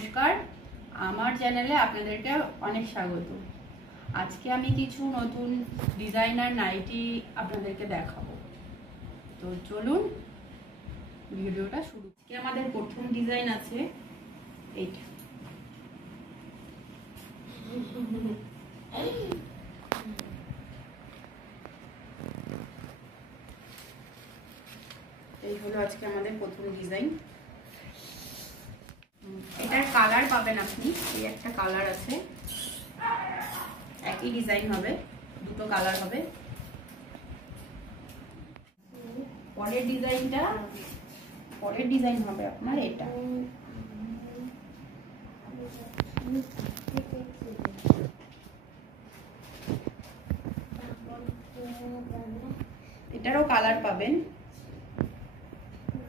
নমস্কার, আমার চ্যানেলে আপনাদেরকে অনেক স্বাগত। আজকে আমি কিছু নতুন ডিজাইনার নাইটি আপনাদেরকে দেখাবো। তো চলুন ভিডিওটা শুরু। আজকে আমাদের প্রথম ডিজাইন আছে এইটা। এই হলো আজকে আমাদের প্রথম ডিজাইন। এটার কালার পাবেন আপনি, এই একটা কালার আছে, একই ডিজাইন হবে, দুটো কালার হবে। পরের ডিজাইন হবে আপনার এটা। এটারও কালার পাবেন,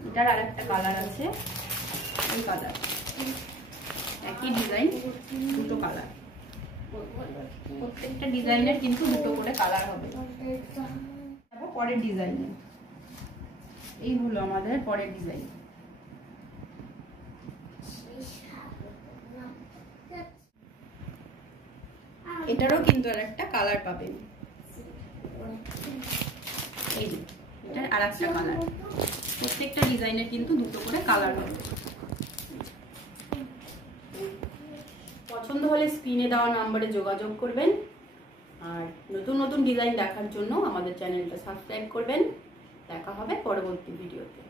এটার আরেকটা কালার আছে, এই কালার, একই ডিজাইন, দুটো কালার। প্রত্যেকটা ডিজাইনের কিন্তু দুটো করে কালার হবে। পরের ডিজাইনে এই হলো আমাদের পরের ডিজাইন। এটারও কিন্তু আরেকটা কালার পাবেন, এই যে এটার আরেকটা কালার। প্রত্যেকটা ডিজাইনের কিন্তু দুটো করে কালার হবে। পছন্দ হলে স্ক্রিনে দেওয়া নম্বরে যোগাযোগ করবেন। আর নতুন নতুন ডিজাইন দেখার জন্য আমাদের চ্যানেলটা সাবস্ক্রাইব করবেন। দেখা হবে পরবর্তী ভিডিওতে।